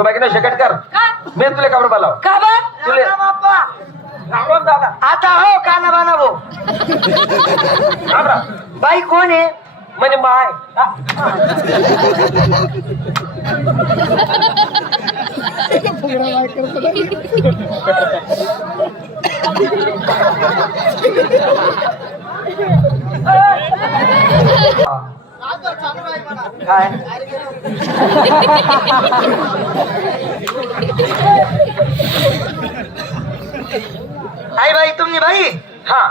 तू बाकी नाही शकत कर. मी तुला काबर बोलाव का बर? तुले राम दादा. आता हो काना बाना भाऊ. राम राम. बाई कोण आहे? म्हणजे माय. हा. काय आई बाई तुमनी बाई? हा.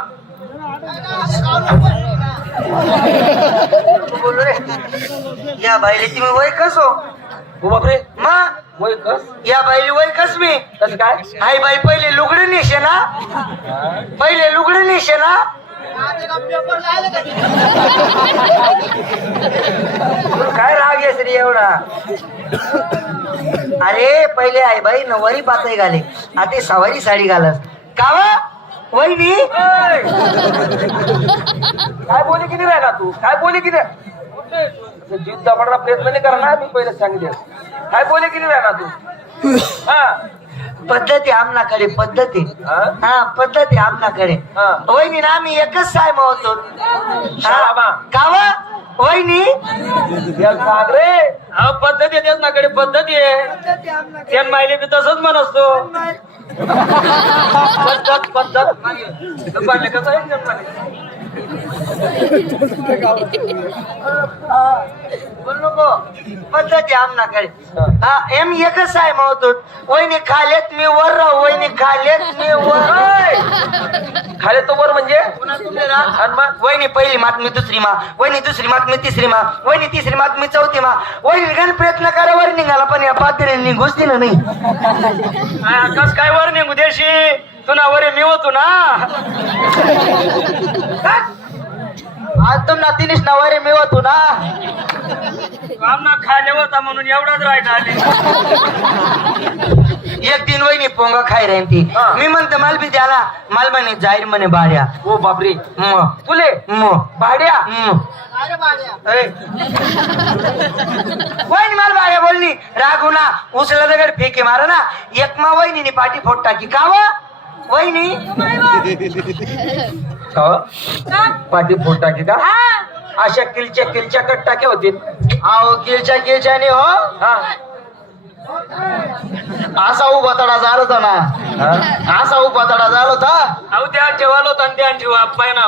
बोलू रे. या बाईले तुम्ही वय कस हो? बापरे. मा? वय कस? या बाईले वय कस मी? कसं काय? आई बाई पहिले लुगडे नेशे ना. पहिले लुगडे नेशे ना. काय राग येस रे एवढा? अरे पहिले आई बाई नवारी पातळी घाले. आता सवारी साडी घालस. कावा वहिनी? काय बोले की नाही राहिला तू? काय बोली की नाही जीव दमडला प्रयत्न नाही करणार मी पहिले सांगितलं. काय बोले की नाही राहिला तू? हा? पद्धती आमनाकडे पद्धती. हा? हा पद्धती आमनाकडे. हा. वहिनी ना आम्ही एकच सायमा होतो शाळामा. कावा वहिनी? रे. अहो पद्धती आहे तेच नाकडे पद्धती आहे. त्या मायले बी तसंच म्हण असतो पद्धत पद्धत. कसं आहे पद्धती आमनाकडे एम एकच आहे होतो वहिनी खालेत मी वर राहू वहिनी खालेत मी वर खाले तो वर म्हणजे वहिनी पहिली मात मी दुसरी मा वहिनी दुसरी मात मी तिसरी मा वहिनी तिसरी मात मी चौथी मा वहिनी गण प्रयत्न करा वर निघाला पण या पात्रे निघूच दिलं नाही हा, कस काय वर निघू देशी तुला वरे मी होतो ना. आज तुमना तिनीस ना वरे मी होतो ना. आमना खाले होता म्हणून एवढाच राहायचा आले. एक दिन वहिनी पोंगा खाय राहीन ती. हा. मी म्हणते माल बी द्याला. माल म्हणे जाहीर म्हणे बाड्या ओ बापरे. म. तुले? म. भाड्या? म. ए. वहिनी माल बाड्या बोलली रागू ना उचला दगड फेके मारा ना एक मा वहिनी पाठी फोट टाकी. का व? वहिनी पाठी फोट टाकी का? अशा किलच्या किलच्या कट टाक्या होतील अहो किलच्या किलच्याने हो? हा। असा उभा तडा झाला होता ना। हा? असा उभा तडा झाला होता अहो त्या ठेवाल होता आणि त्या ठेवा पाय ना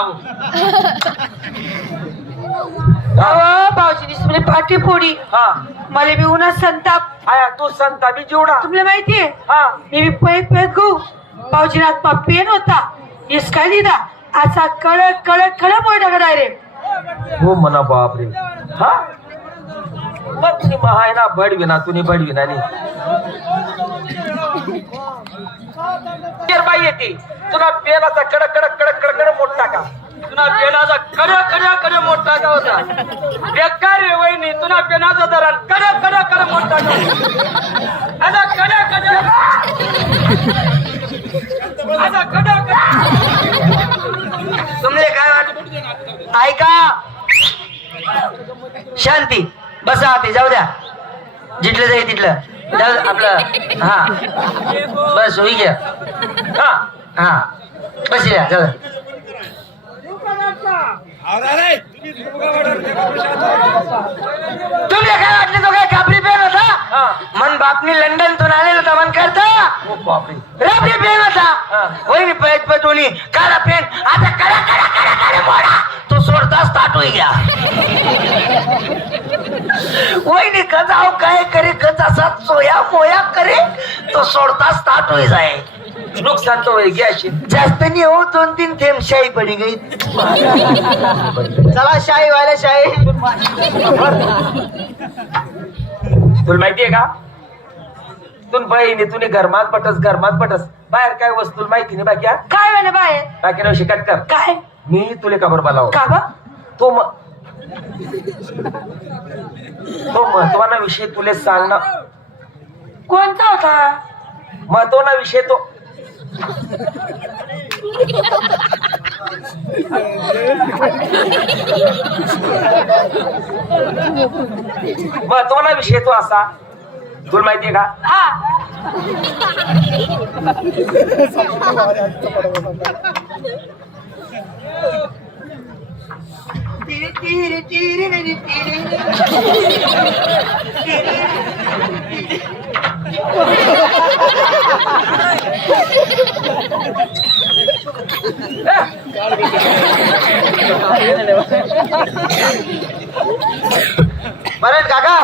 भाऊजीनी तुमने पाठी फोडी। हा। मला बी उन्हात संताप। आया तू संता बी जेवढा। तुला माहितीये? हा। मी बी पळत पळत गो भाऊजीना हातमा पेन होता इसका दिला असा कडक कडक कडक मोठा रे. हो म्हणा बापरे. हा? मग तुम्ही महाय ना बडविना तुम्ही बडविना नी. बाई येते. तुला पेनाचा कडक कडक कडक कडक कडक मोठा का तुला पेनाचा कड्या कड्या कड्या मोठा का होता. बेकार रे वहिनी तुला पेनाचा दरान कडक कड्या कड मोठा का होता. आता कड्या तुमले काय वाट ऐका. शांती. बसा ते जाऊ द्या. जिथलं जाई तिथलं. जाऊ आपलं हा. बस होई घ्या. हा हा. बस या जाऊ. द्या. तुमले काय मन बापनी लंडन तून आलेला होता मन करता? ओ बापरे. रबरी पेन होता. वहिनी पळत पटवणी काळा पेन आता कडा कडा कडा कडा मोडा. तो सोडताच ताटून घ्या. वहिनी कजाव काय करे कजाचा सोया मोया करे तो सोडताच ताटून जाय. नुकसान तो घ्या अशी. जास्त नाही हो दोन तीन थेंब शाही पडी गई. चला शाही व्हायला शाही तुला माहितीये का? तुन बहिणी तुने घरमात पटस घरमात पटस. बाहेर काय वस्तू माहिती नाही बाकी? काय म्हणे बाहेर? बाकी नाव शिकत कर. काय? मी तुले का बरं बोलावं? का बा तो म तो महत्वाना विषय तुले सांगणं कोणता होता? महत्वाना विषय तो महत्वाना विषय तो असा. तुला माहितीये का? हा. बरं काका.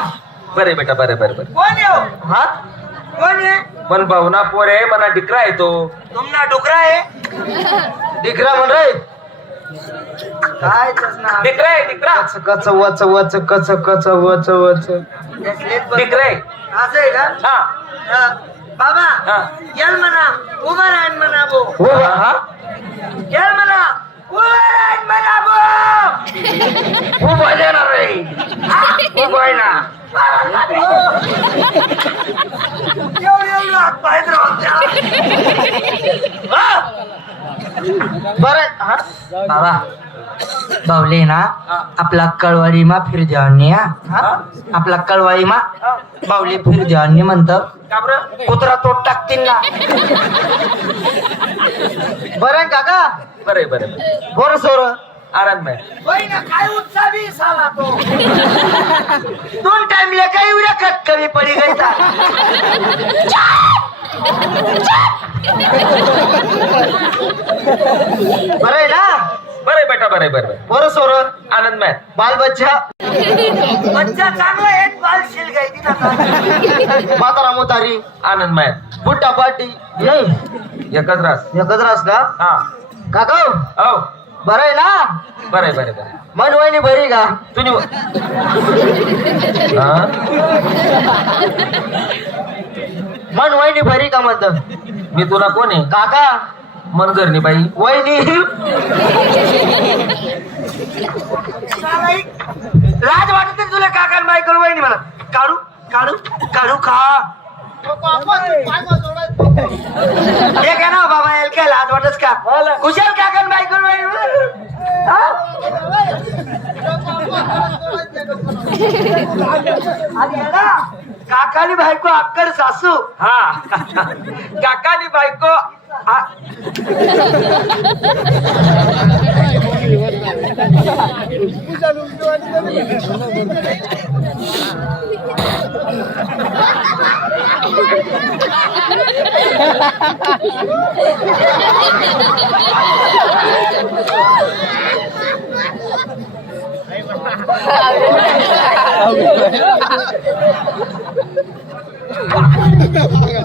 बरे बेटा बरे बरे बरे. कोण आहे हो? हा? कोण आहे? पण भावना पोर आहे मना डिकरा आहे तो. तुमना डुकरा आहे? डिकरा म्हण रे. काय ना डिकरा आहे डिकरा. कच वच वच कच कच वच वच. डिकरा आहे. असं आहे का? हा. हा. बाबा हा. येल म्हणा उभा राहण म्हणा बो हो हा येल बर बाबा बावले ना आपला कळवाडी मा फिर देवानी हा. आपला कळवाडी मा बावले फिर देवानी म्हणत. कुत्रा तोड टाकतील ना. बरं काका बरे बरे बोर सोर. आनंद काय उत्साह बी साला तो. दोन टाइम ले काही उद्या कट कमी पडी गई था बरं आहे ना? बरे बेटा बरे बरे बरे सोर. आनंद मॅ बाल बच्चा. बच्चा चांगला आहे बाल शिल गई म्हातारा मोतारी आनंद मॅ बुट्टा पाटी नाही. एकच रास. एकच रास का? हा. काका. हो. बरं आहे ना? बरे बरे बरे मन वहिनी बरी का? तुझी हा? मन वहिनी बरी का म्हणत? मी तुला कोण आहे? काका? मनगरणी बाई. वहिनी? लाज वाटत तुला काका बायकल वहिनी मला. काढू काढू काढू खा. हे काय ना बाबा याला काय लाज वाटत का? कुशल काकानी बायको अक्कड सासू. हा. काकानी बायको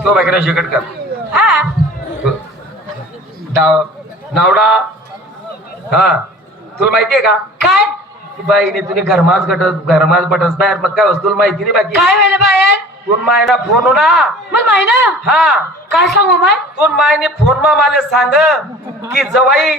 तो बायकडे शेकट कर. हा. नावडा? हा. तुला माहितीये का? काय? ती बाईने तुने घरमाच घटत घरमाच बटस बाहेर मग काय वस्तू माहिती नाही बाकी. काय वेळ बाहेर? तून मायना फोन हो ना मग माही ना हा. काय सांगू माय? तून मायने फोन मा मला सांग की जवाई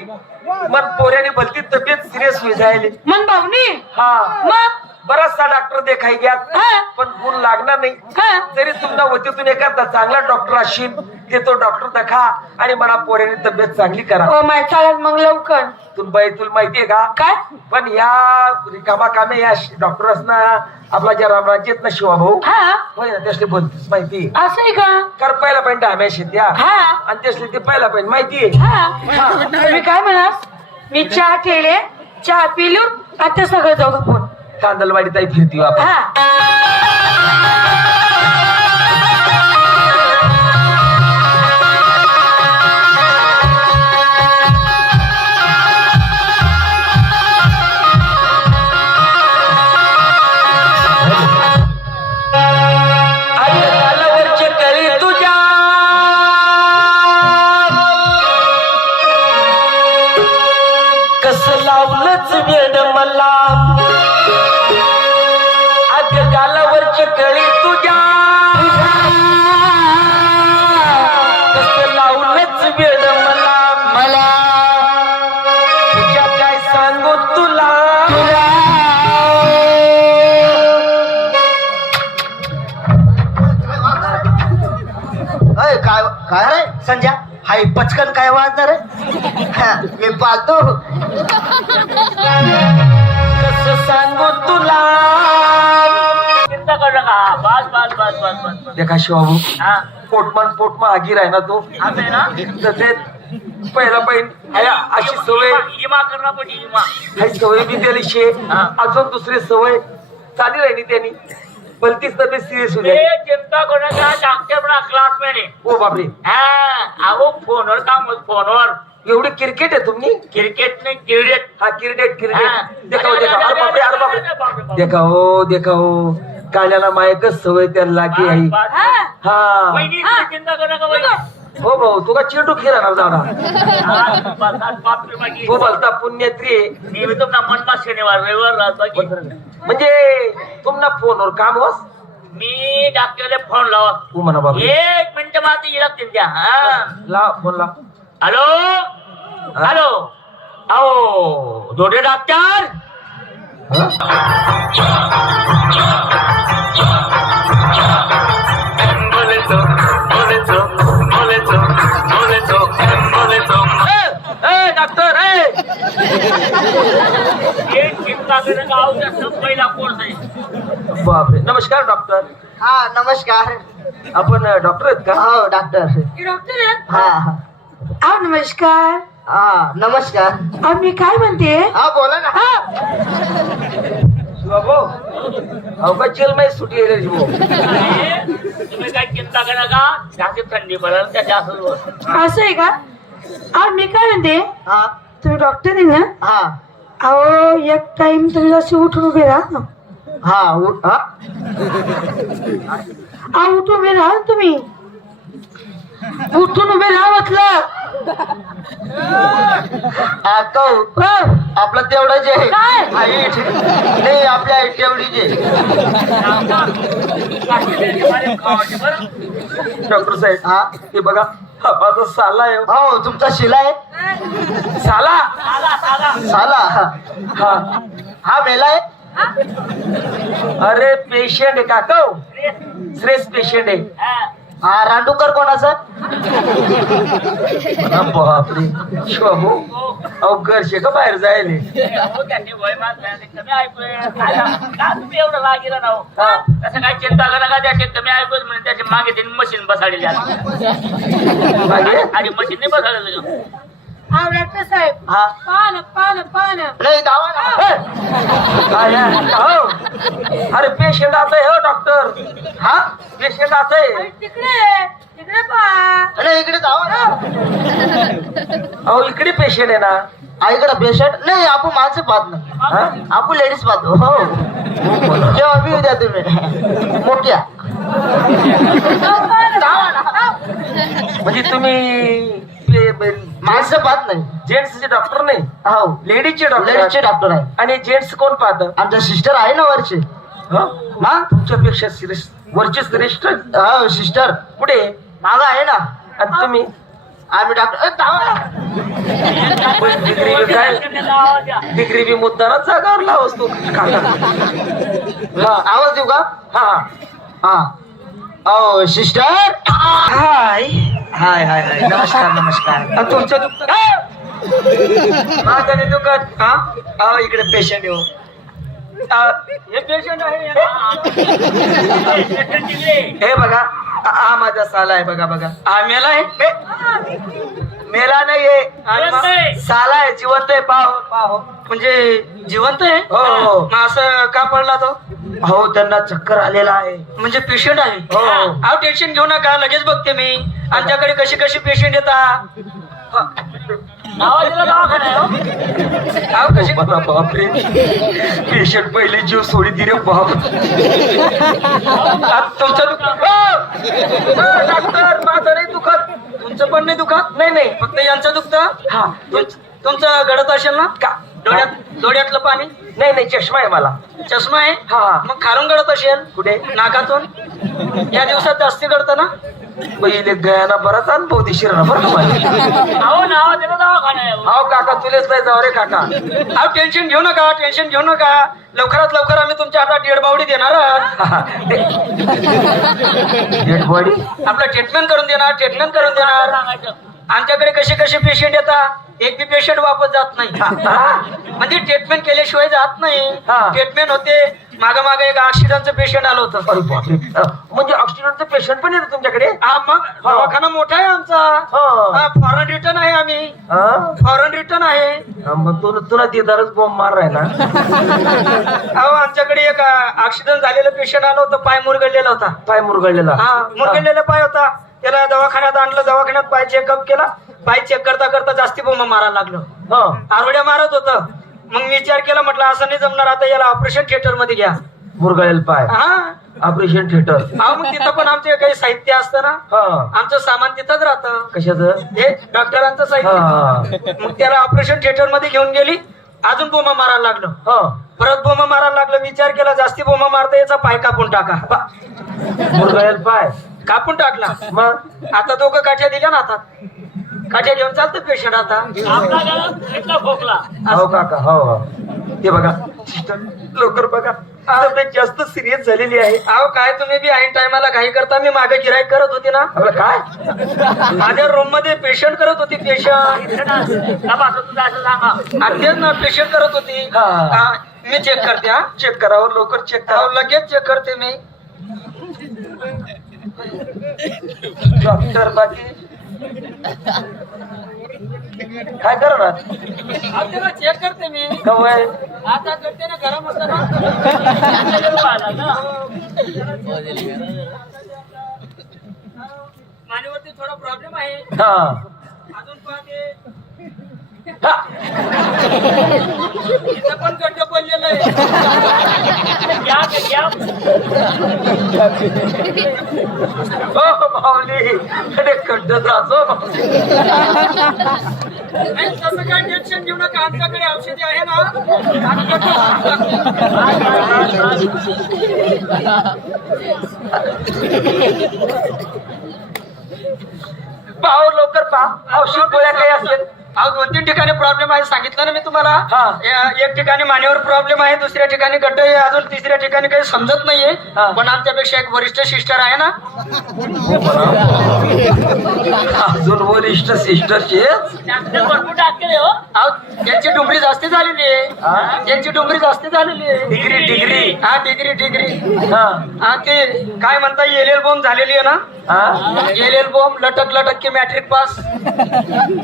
मन पोऱ्याने भलती तब्येत सिरियस होई जायले. मन भावनी? हा. मग? बराचसा डॉक्टर देखाई घ्या हा. पण गुण लागणार नाही. हा. तरी तुमना वतीतून एखादा चांगला डॉक्टर असशील ते तो डॉक्टर दखा आणि मला पोऱ्याने तब्येत चांगली करा. ओ माय चालत मग लवकर. तुला बाई तुला माहितीये का? काय? पण या रिकामा कामे या डॉक्टर असना आपला ज्या रामराज्यात ना शिवाभाऊ हा. होय ना त्यासले बोलतीस माहिती असं आहे का? कर पहिला पाहिजे हमेशा त्या हा. आणि त्यासले ते पहिला पाहिजे माहितीये हा. तुम्ही काय म्हणास मी चहा ठेवले चहा पिलू आता सगळं जाऊ फोन कांदलवाडी ताई फिरती हो आपण. हा. कळी तुझ्या. कस लावलंच वेड मला. मला. तुझ्या काय सांगू तुला? अय काय काय रे? संजय हाय पचकन काय वाजणार रे? हा, मी पाहतो. कस सांगू तुला? हा, बस बस बस बस बस बस. देखा शिवाबू हा. पोटमान पोटमा आगीर आहे ना तो. असं आहे ना? तसेच पहिला आया अशी सवय. इमा- इमा करणं पडली इमा काही सवय बी त्याला शे. अजून दुसरी सवय चाली राहिली त्यांनी. भलतीच तब्येत सिरियस होऊ ते झाली चिंता डॉक्टर म्हणा क्लासमेट आहे. ओ बापरे. हा अहो फोनवर काम होत फोनवर. एवढी क्रिकेट आहे तुम्ही? क्रिकेट नाही क्रिकेट हा क्रिकेट. क्रिकेट देखा हो, देखा अरे बापरे अरे बापरे. देखा हो हो काल्याला मायकच सवय त्याला लागी आहे. हा हा. वहिनी तुम्ही चिंता करू नका वहिनी. हो भाऊ तुका हा, आज बापरे बाकी. तू बोलता पुण्यत्री आहे. मी बी तुमना शनिवार रविवार राहत बाकी म्हणजे तुम्हाला फोनवर काम होस? मी डॉक्टरला फोन लावा. तू म्हणा बाबा. एक मिनिट मला येईल त्यांच्या हा. ला फोन ला. हॅलो? हॅलो? अहो दोडे डॉक्टर हा? बापरे. नमस्कार डॉक्टर हा नमस्कार. आपण डॉक्टर आहेत का? हो डॉक्टर हे डॉक्टर आहेत? हा हा. नमस्कार. हा नमस्कार. मी काय म्हणते? हा बोला ना. हा. बाबू अहो का जेल मध्ये सुटी आहे रे भाऊ तुम्ही काय चिंता करू नका. जास्त थंडी पडेल त्या जास्त असं आहे का? अहो मी काय म्हणते? हा. तुम्ही डॉक्टर आहे ना? हा. अहो एक टाइम तुम्ही जसे उठून उभे राहा ना. हा उ- हा? अहो उठून उभे राहा ना तुम्ही. उठून उभे राहा म्हटलं. हो. आपलं तेवढं जे काय? हाईट नाही आपल्या हाईट तेवढी जे डॉक्टर साहेब हा हे बघा. माझा साला आहे. हो. हो तुमचा शिलाय साला? साला? हा. हा हा मेलाय अरे पेशंट आहे काका? हो. श्रेष्ठ पेशंट आहे. हा रांडूकर कोणाचा? बापरे. अहो घरचे का बाहेर जायले? हो? कसं काय चिंता करू त्याचे कमी ऐकूच म्हणजे मागे त्यांनी मशीन. मागे? आणि मशीन नाही बसाडलेलं अहो डॉक्टर साहेब. हा. पान पान दावा ना! हा. हो. अरे पेशंट आता आहे हो डॉक्टर हा? पेशंट आता आहे अरे तिकडे तिकडे पहा. नाही इकडे जावा ना. अहो इकडे पेशंट आहे ना. हा, इकडे पेशंट नाही आपण माणसं पाहत हा? आपण लेडीज पाहतो हो. जेव्हा बी द्या तुम्ही. मोठ्या. ना. म्हणजे तुम्ही माणसं पाहत नाही. जेंट्सचे डॉक्टर नाही. हो. लेडीजचे लेडीजचे डॉक्टर डॉक्टर आहे आणि जेंट्स कोण पाहतं? आमच्या सिस्टर आहे ना वरचे. हं? मा? तुमच्यापेक्षा श्रेष्ठ वरचे श्रेष्ठ? हो सिस्टर पुढे माग आहे ना. आणि तुम्ही? आम्ही डॉक्टर डिग्री बी काय? डिग्री बी मुद्दाना जागावर लावस तू. काका हा आवाज देऊ का? हा. हा. हो सिस्टर? हाय. हाय हाय हाय. नमस्कार नमस्कार. तुमच्या दुकान माझं दुकान हा? अहो, इकडे पेशंट येऊ. हे पेशंट आहे हे बघा हा माझा साला आहे बघा बघा. हा मेला आहे? मेला नाहीये साला आहे जिवंत आहे पाहो पाहो. म्हणजे जिवंत आहे? हो हो. असं का पडला तो? हो त्यांना चक्कर आलेला आहे. म्हणजे पेशंट आहे? हो. टेन्शन घेऊ नका लगेच बघते मी. आमच्याकडे कशी कशी पेशंट येतात अहो कशी मला बापरे. पेशंट पहिले जीव सोडी दिरे बाप. आता तुमचं दुख हो, डॉक्टर माझं नाही दुखत. तुमचं पण नाही दुखत? नाही नाही. फक्त यांचं दुखतं? हा. तुम- तुमचं घडत असेल ना? का? डोळ्यात डोळ्यातलं पाणी? नाही नाही चष्मा आहे मला. चष्मा आहे? हा. मग खालून गळत असेल? कुठे? नाकातून? या दिवसात जास्ती गळतं ना? पहिले गयाना बराच अनुभव दिशील ना बरं का मला? हो ना त्याला दवाखाना हाव काका तुलेच नाही जाऊ रे काका. अहो टेन्शन घेऊ नका टेन्शन घेऊ नका. लवकरात लवकर आम्ही तुमच्या हातात डेड बावडी देणार आहोत. Dead body? आपलं ट्रीटमेंट करून देणार ट्रीटमेंट करून देणार. आमच्याकडे कसे कसे पेशंट येतात? एक बी पेशंट वापस जात नाही. म्हणजे ट्रीटमेंट केल्याशिवाय जात नाही. हा. ट्रीटमेंट होते माग माग एक ऑक्सिजनचं पेशंट आलं होतं. अरे बापरे. म्हणजे ऑक्सिजनचं पेशंट पण येतं तुमच्याकडे? हा मग दवाखाना मोठा आहे आमचा. हा. फॉरेन रिटर्न आहे आम्ही. हा? फॉरेन रिटर्न आहे. हा, मग तुला तुला देदारच बॉम्ब मार राहिला. अहो आमच्याकडे एक ऍक्सिडेंट झालेलं पेशंट आलं होतं पाय मुरगळलेला होता. पाय मुरगळलेला हा मुरगळलेला पाय होता. त्याला दवाखान्यात आणलं दवाखान्यात पाय चेकअप केला. पाय चेक करता करता जास्ती बोंब मारायला लागलं. हा. आरोड्या मारत होत. मग विचार केला म्हटलं असं नाही जमणार आता याला ऑपरेशन थिएटरमध्ये घ्या. मुरगळेल पाय. हा? ऑपरेशन थिएटर हा मग तिथं पण आमचे काही साहित्य असतं ना. हा. आमचं सामान तिथंच राहतं. कशाचं? हे डॉक्टरांचं साहित्य. मग त्याला ऑपरेशन थिएटरमध्ये घेऊन गेली. अजून बोमा मारायला लागलं. परत बोमा मारायला लागलं. विचार केला जास्ती बोमा मारता याचा पाय कापून टाका. मुरगळेल पाय. कापून टाकला. मग आता दोघं काठ्या दिल्या ना हातात काठ्या घेऊन चालतं पेशंट आता? हो काका हो हो. ते बघा सिस्टर लवकर बघा. तब्येत जास्त सिरियस झालेली आहे. अहो काय तुम्ही बी ऐन टायमाला घाई करता? मी मागे गिराईक करत होती ना. काय? माझ्या रूममध्ये पेशंट करत होती पेशंट तेच ना पेशंट करत होती. हा. हा, मी चेक करते हा. चेक करावं लवकर चेक अहो, करा लगेच चेक करते मी. डॉक्टर बाकी? काय करणार? चेक करते मी. कवय आता करते ना गरम होतं ना. मानेवरती थोडा प्रॉब्लेम आहे. हा. अजून पाहते. इथं पण गड्ड पडलेलं आहे. हो माऊली. अरे हो, नाही, तसं काय टेन्शन घेऊ नका. आमच्याकडे औषधी आहे ना. पाहो लवकर पा औषध गोळ्या काही असेल? अहो दोन तीन ठिकाणी प्रॉब्लेम आहे सांगितलं ना मी तुम्हाला हा. या- एक ठिकाणी मानेवर प्रॉब्लेम आहे दुसऱ्या ठिकाणी गड्ड आहे अजून तिसऱ्या ठिकाणी काही समजत नाहीये हा. पण आमच्यापेक्षा एक वरिष्ठ सिस्टर आहे ना अजून वरिष्ठ सिस्टरचे अहो यांची डुंगरी जास्ती झालेली? आहे. यांची डुंगरी जास्ती झालेली आहे. Degree degree. हा डिग्री डिग्री. हा. ते काय म्हणता एल एल बॉम्ब झालेली आहे ना? एल एल बॉम्ब लटक लटक की मॅट्रिक पास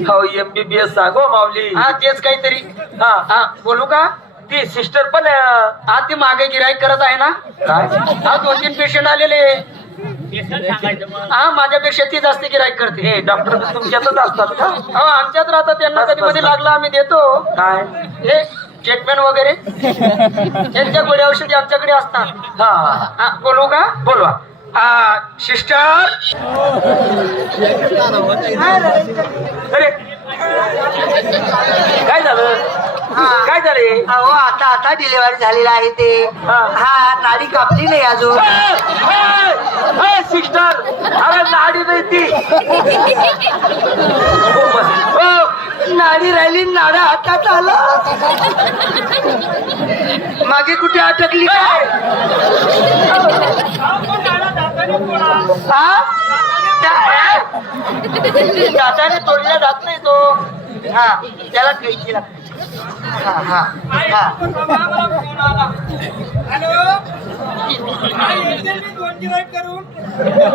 हो एमबीबीएस सांगो माऊली. हा तेच काहीतरी. हा. हा बोलू का? ती सिस्टर पण हा ती मागे गिराईक करत आहे ना? हा दोन तीन पेशंट आलेले हा माझ्यापेक्षा ती जास्त गिराईक करते. हे डॉक्टर तुमच्यातच असतात का? हो आमच्यात राहतात. त्यांना कधी मध्ये लागला आम्ही देतो. काय? हे ट्रीटमेंट वगैरे. त्यांच्या गोळ्या औषधी आमच्याकडे असतात. हा. बोलू का? बोलवा. सिस्टर अरे. काय झाले अहो आता आता डिलिव्हरी झालेला आहे ते. हा. नाडी कापली नाही अजून. सिस्टर अरे नाडी नाही ती. हो, नाडी राहिली नाडा हातात आला. मागे कुठे अटकली काय? हा? दाताने तोडला जात नाही तो. हा त्याला कैची लागते. हा हा हा.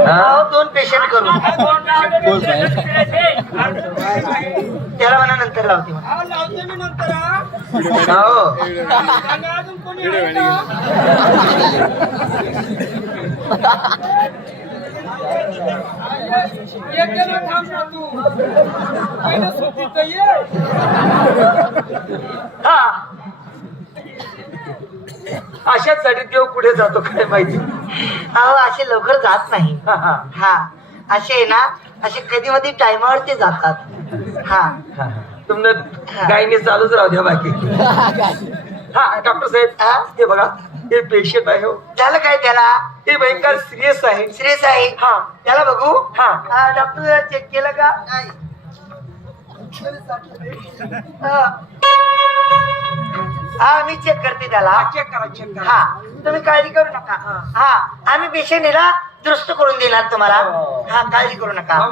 हा? दोन पेशंट करून. त्याला म्हणा नंतर लावते म्हणा. हो हा. अशाचसाठी देव पुढे जातो काय माहिती? अहो असे लवकर जात नाही. हा, हा, हा. असे ना असे कधी मधी टायमावर ते जातात. हा. हा. तुमनं गायने चालूच राहू द्या बाकी. हा डॉक्टर साहेब हा? हे बघा. हे पेशंट आहे हो. झालं काय त्याला? हे भयंकर सिरियस आहे. सिरियस आहे? हा. त्याला बघू. हा. हा डॉक्टर चेक केलं का? हा. हा मी चेक करते त्याला. चेक करा चेक करा. हा. तुम्ही काळजी करू नका. हा. आम्ही पेशंट याला दुरुस्त करून देणार तुम्हाला. हो. हा काळजी करू नका. हो.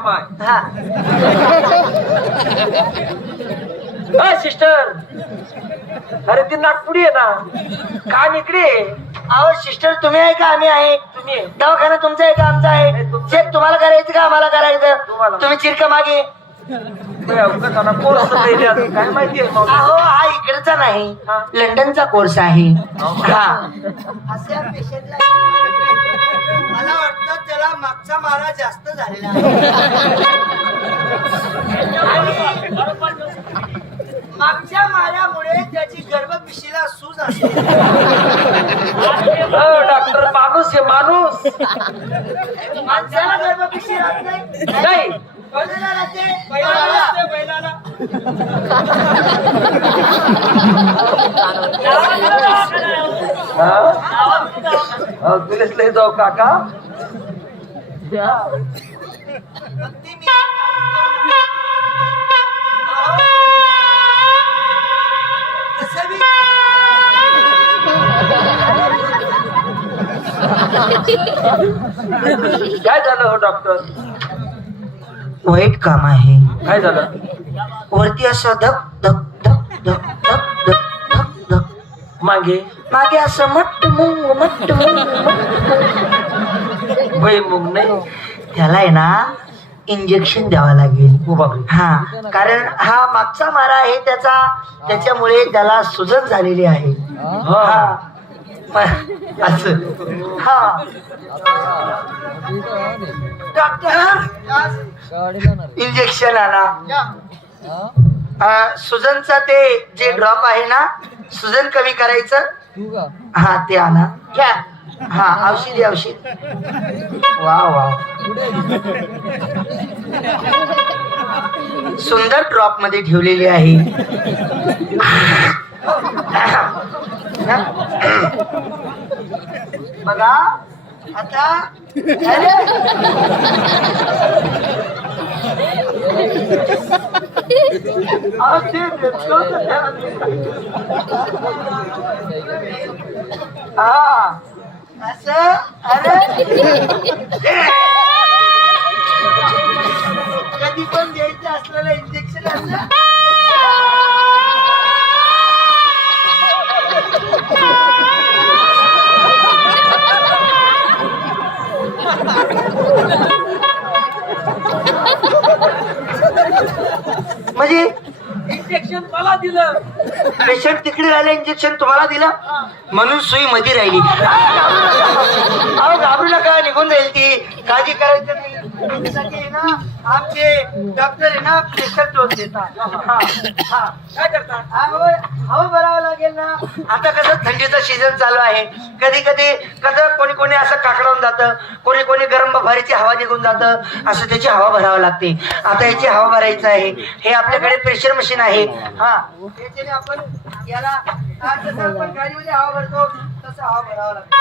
हा सिस्टर अरे ती नागपुडी आहे ना. काम इकडे आहे. अहो सिस्टर तुम्ही आहे का? आम्ही आहे. तुम्ही आहे. दवाखाना तुमचा आहे का? आमचा आहे. नाही, तुमचं. चेक तुम्हाला करायचं का? आम्हाला करायचं? तुम्हाला. तुम्ही चिरका मागे. पहिले? काय माहिती आहे मग? अहो हा इकडचा नाही. हा. लंडनचा कोर्स आहे. हा अशा पेशंटला मला वाटतं त्याला मागचा मारा जास्त झालेला आहे. मागच्या माऱ्यामुळे त्याची गर्भपिशीला सूज असेल अ, डॉक्टर माणूस आहे माणूस माणसाला गर्भपिशी राहत नाही नाही बैलाला राहते. बैलाला बैलाला. असते, बैलाला हा? अ, तुलेच लय जाऊ काका ती मी- कसं काय झालं हो डॉक्टर वाईट काम आहे. काय झालं? वरती असं धक धक धक धक धक धक धक धक. मागे? मागे असं मट्ट मुंग मट्ट मुंग मट्ट. वय मग नाही? त्याला आहे ना इंजेक्शन द्यावं लागेल. हो हा कारण हा मागचा मारा आहे त्याचा त्याच्यामुळे त्याला सुजन झालेली आहे. हा. हा. असं. हा. डॉक्टर? इंजेक्शन हा, सुजनचा ते जे ड्रॉप आहे ना सुजन कमी करायचं. हा ते आणा. घ्या. हा औषधी औषध. वा वा सुंदर ड्रॉपमध्ये ठेवलेली आहे. बघा आता असं अरे. कधी पण द्यायचं असलेलं इंजेक्शन असलं म्हणजे इंजेक्शन मला दिलं. पेशंट तिकडे राहिलं इंजेक्शन तुम्हाला दिलं? म्हणून सुई मध्ये राहिली. अहो घाबरू नका निघून जाईल ती. काळजी करायचं नाही. आमचे डॉक्टर आहे ना प्रेशर डोस देतात हा, काय करता हवा भरावा भरावं लागेल ना। आता कसं थंडीचा सीझन चालू आहे. कधी कधी कसं कोणी कोणी असं काकडावून जातं कोणी कोणी गरम भरीची हवा निघून जातं असं त्याची हवा भरावं लागते. आता याची हवा भरायचं आहे. हे आपल्याकडे प्रेशर मशीन आहे. हा. याच्याने आपण याला आपण गाडीमध्ये हवा भरतो तसं हवा भरावं लागते.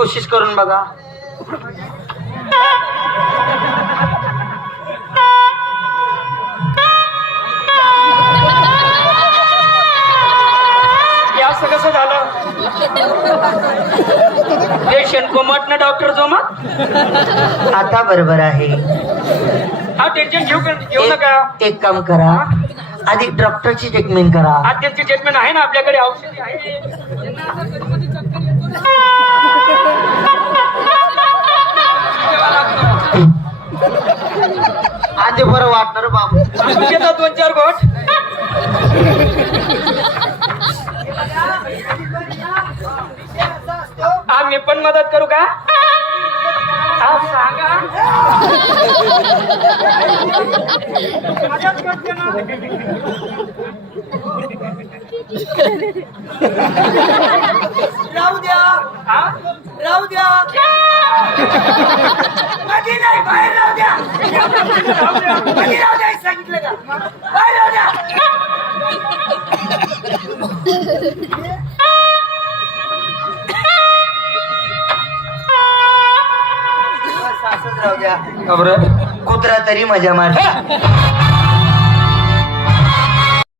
कोशिश करून बघा. असं कसं झालं? पेशंट कोमट ना डॉक्टर जोमत? आता बरोबर आहे. हा टेन्शन घेऊ घेऊ नका. एक- एक काम करा. आधी डॉक्टरची ट्रीटमेंट करा. आज त्यांची ट्रीटमेंट आहे ना आपल्याकडे? औषधी आहे. आधी बरं वाटणार बाबू. आम्ही घेतो दोन चार गोट. आम्ही पण मदत करू का? सांगा. मदत करते ना. राहू द्या. राहू द्या. कधी नाही बाहेर राहू द्या. कधी राहू द्या सांगितलं का? बाहेर राहू द्या. बस राहू द्या. कुत्रा तरी मजा मार